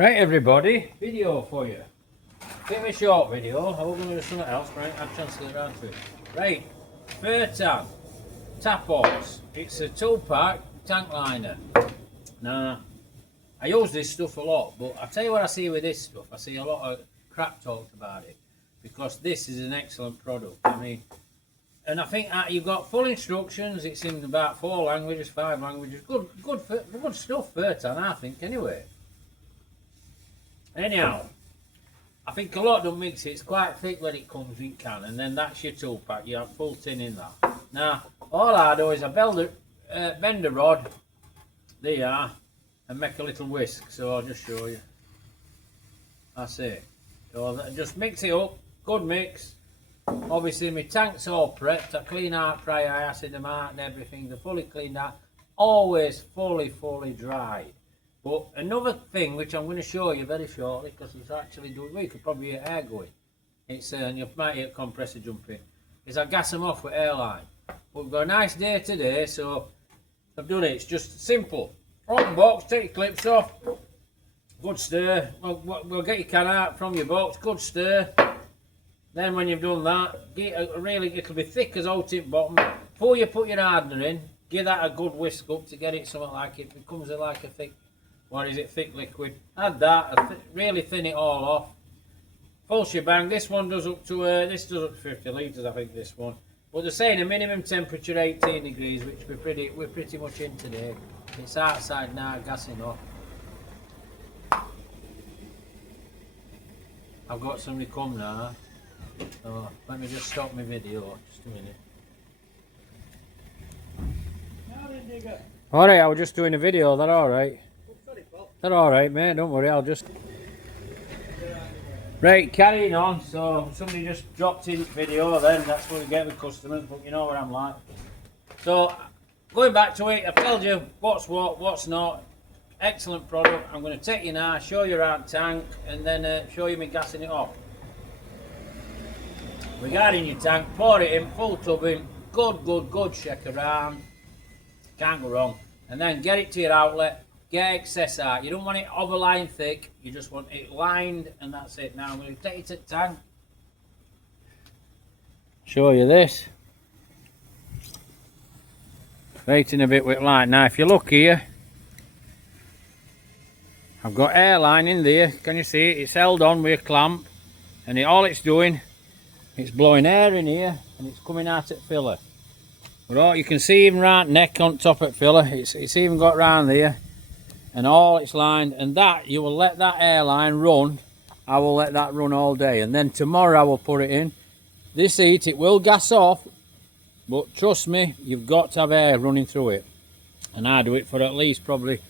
Right everybody, video for you. Bit of a short video, I was going to do something else, right? I've chance to get around to it. Right, Fertan, tapox. It's a 2-pack tank liner. Now, I use this stuff a lot, but I tell you what I see with this stuff. I see a lot of crap talked about it. Because this is an excellent product. I mean, and I think you've got full instructions. It's in about 4 languages, 5 languages. Good stuff, Fertan, I think, anyway. Anyhow, I think a lot don't mix it. It's quite thick when it comes in can, and then that's your 2-pack. You have full tin in that. Now, all I do is I bend a rod, there you are, and make a little whisk. So I'll just show you. That's it. So just mix it up, good mix. Obviously my tank's all prepped. I clean out prior, I acid them out and everything. They're fully cleaned out. Always fully dry. But another thing which I'm going to show you very shortly, because it's actually doing, well, you could probably hear air going. It's and you might hear a compressor jumping. Is I gas them off with airline. But we've got a nice day today, so I've done it. It's just simple. Open box, take your clips off. Good stir. We'll get your can out from your box. Good stir. Then when you've done that, it'll be thick as oat in bottom. Before you put your hardener in, give that a good whisk up to get it something like it becomes like a thick. What is it? Thick liquid. Add that. Really thin it all off. Full shebang. This one does up to 50 litres, I think. This one. But they're saying a minimum temperature 18 degrees, which we're pretty much in today. It's outside now, gassing off. I've got somebody come now. So let me just stop my video. Just a minute. Alright, I was just doing a video. That alright? That alright, mate, don't worry, I'll just... Right, carrying on. So somebody just dropped in video then. That's what we get with customers, but you know what I'm like. So going back to it, I've told you what's what, what's not. Excellent product. I'm going to take you now, show you around tank, and then show you me gassing it off. Regarding your tank, pour it in, full tubbing, good shake around. Can't go wrong. And then get it to your outlet. Get excess out. You don't want it overlying thick. You just want it lined, and that's it. Now I'm going to take it to the tank. Show you this. Waiting a bit with light. Now, if you look here, I've got airline in there. Can you see it? It's held on with a clamp, and all it's doing, it's blowing air in here, and it's coming out at filler. But you can see even round neck on top at filler. It's even got round there. And all it's lined, and that you will let that airline run. I will let that run all day, and then tomorrow I will put it in. This heat, it will gas off, but trust me, you've got to have air running through it. And I do it for at least probably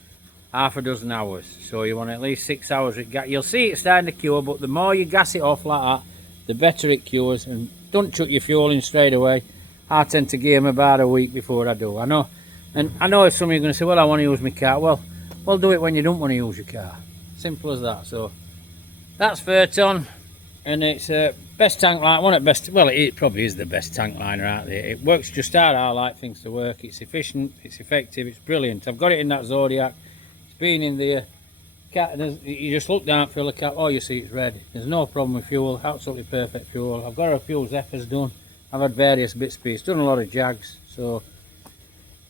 half a dozen hours. So you want at least 6 hours. You'll see it starting to cure, but the more you gas it off like that, the better it cures. And don't chuck your fuel in straight away. I tend to give them about a week before I do. I know, and I know some of you are going to say, well, I want to use my car. Well, do it when you don't want to use your car. Simple as that. So that's Fertan, and it's best tank line. One of the best. Well, it probably is the best tank liner out there. It works just how I like things to work. It's efficient. It's effective. It's brilliant. I've got it in that Zodiac. It's been in there. You just look down, fill the cap. Oh, you see it's red. There's no problem with fuel. Absolutely perfect fuel. I've got a few Zephyrs done. I've had various bits and pieces. Done a lot of Jags. So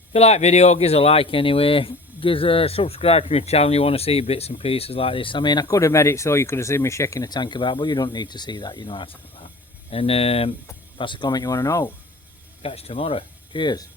if you like video, give us a like anyway. Subscribe to my channel. You want to see bits and pieces like this. I mean, I could have made it so you could have seen me shaking a tank about, but you don't need to see that. You know how to do that. And pass a comment you want to know. Catch you tomorrow. Cheers.